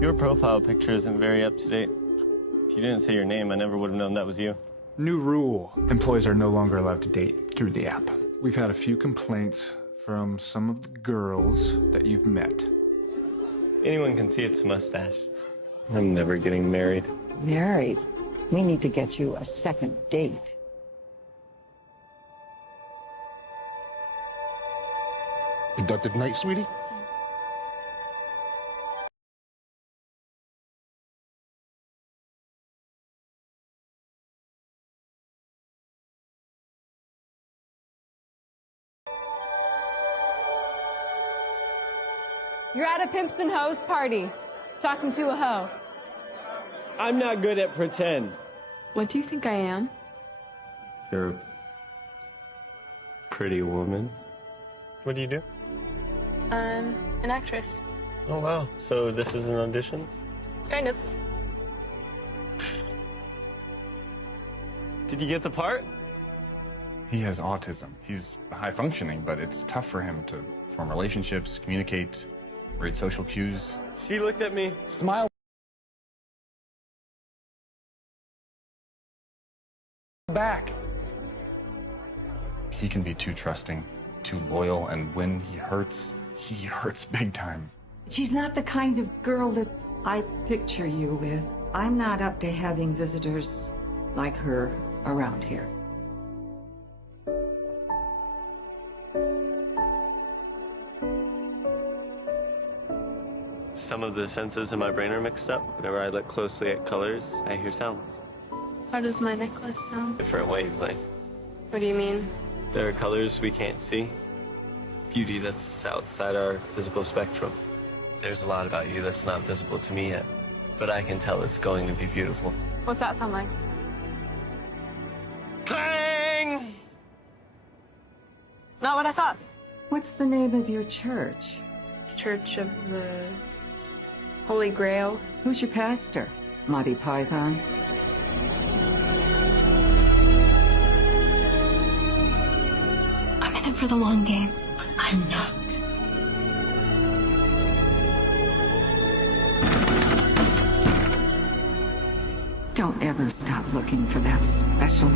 Your profile picture isn't very up to date. If you didn't say your name, I never would have known that was you. New rule. Employees are no longer allowed to date through the app. We've had a few complaints from some of the girls that you've met. Anyone can see it's a mustache. I'm never getting married. Married? We need to get you a second date. Productive night, sweetie? You're at a Pimps and Hoes party, talking to a hoe. I'm not good at pretend. What do you think I am? You're a pretty woman. What do you do? I'm an actress. Oh, wow. So this is an audition? Kind of. Did you get the part? He has autism. He's high functioning, but it's tough for him to form relationships, communicate, read social cues. She looked at me. Smile back. He can be too trusting, too loyal, and when he hurts big time. She's not the kind of girl that I picture you with. I'm not up to having visitors like her around here. Some of the senses in my brain are mixed up. Whenever I look closely at colors, I hear sounds. How does my necklace sound? Different wavelength. What do you mean? There are colors we can't see. Beauty that's outside our visible spectrum. There's a lot about you that's not visible to me yet, but I can tell it's going to be beautiful. What's that sound like? Clang! Not what I thought. What's the name of your church? Church of the Holy Grail. Who's your pastor? Monty Python? I'm in it for the long game. I'm not. Don't ever stop looking for that special